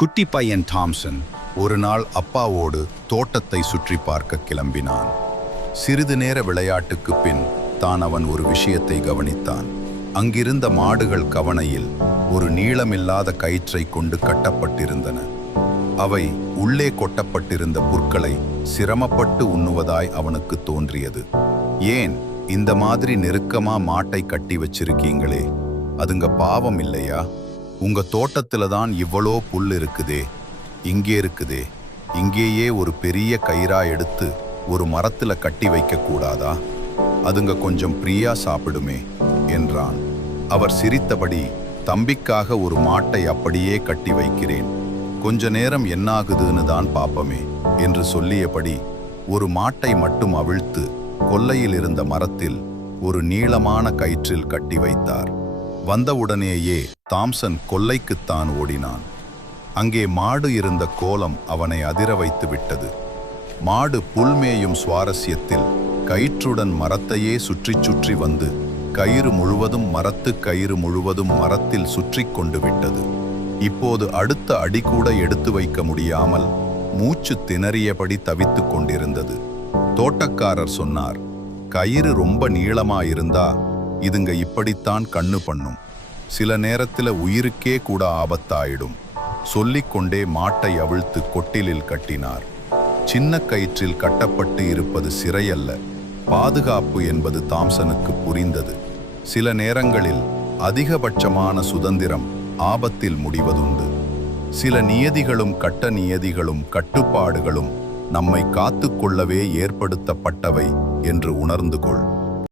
குட்டி பையன் தாம்சன் ஒரு நாள் அப்பாவோடு தோட்டத்தை சுற்றி பார்க்க கிளம்பினான். சிறிது நேர விளையாட்டுக்கு பின் அவன் ஒரு விஷயத்தை கவனித்தான். அங்கிருந்த மாடுகள் கவணையில் ஒரு நீளமில்லாத கயிற்றை கொண்டு கட்டப்பட்டிருந்தன. அவை உள்ளே கொட்டப்பட்டிருந்த புற்களை சிரமப்பட்டு உண்ணுவதாய் அவனுக்கு தோன்றியது. ஏன் இந்த மாதிரி நெருக்கமா மாட்டை கட்டி வச்சிருக்கீங்களே, அதுங்க பாவம் இல்லையா? உங்க தோட்டத்துல தான் இவ்வளோ புல் இருக்குதே, இங்கேயே ஒரு பெரிய கயிறா எடுத்து ஒரு மரத்துல கட்டி வைக்க கூடாதா? அதுங்க கொஞ்சம் பிரியா சாப்பிடுமே என்றான். அவர் சிரித்தபடி, தம்பிக்காக ஒரு மாட்டை அப்படியே கட்டி வைக்கிறேன், கொஞ்ச நேரம் என்னாகுதுன்னு தான் பாப்பமே என்று சொல்லியபடி ஒரு மாட்டை மட்டும் அவிழ்த்து கொல்லையில் இருந்த மரத்தில் ஒரு நீளமான கயிற்றில் கட்டி வைத்தார். வந்தவுடனேயே தாம்சன் கொல்லைக்குத்தான் ஓடினான். அங்கே மாடு இருந்த கோலம் அவனை அதிர வைத்து விட்டது. மாடு புல்மேயும் சுவாரஸ்யத்தில் கயிற்றுடன் மரத்தையே சுற்றி சுற்றி வந்து கயிறு முழுவதும் மரத்தில் சுற்றி கொண்டு விட்டது. இப்போது அடுத்த அடி கூட எடுத்து வைக்க முடியாமல் மூச்சு திணறியபடி தவித்து கொண்டிருந்தது. தோட்டக்காரர் சொன்னார், கயிறு ரொம்ப நீளமாயிருந்தா இதுங்க இப்படித்தான் கண்ணு பண்ணும், சில நேரத்துல உயிருக்கே கூட ஆபத்தாயிடும். சொல்லிக்கொண்டே மாட்டை அவிழ்த்து கொட்டிலில் கட்டினார். சின்ன கயிற்றில் கட்டப்பட்டு இருப்பது சிறையல்ல, பாதுகாப்பு என்பது தாம்சனுக்கு புரிந்தது. சில நேரங்களில் அதிகபட்சமான சுதந்திரம் ஆபத்தில் முடிவதுண்டு. சில நியதிகளும் கட்டுப்பாடுகளும் நம்மை காத்துக்கொள்ளவே ஏற்படுத்தப்பட்டவை என்று உணர்ந்து கொள்.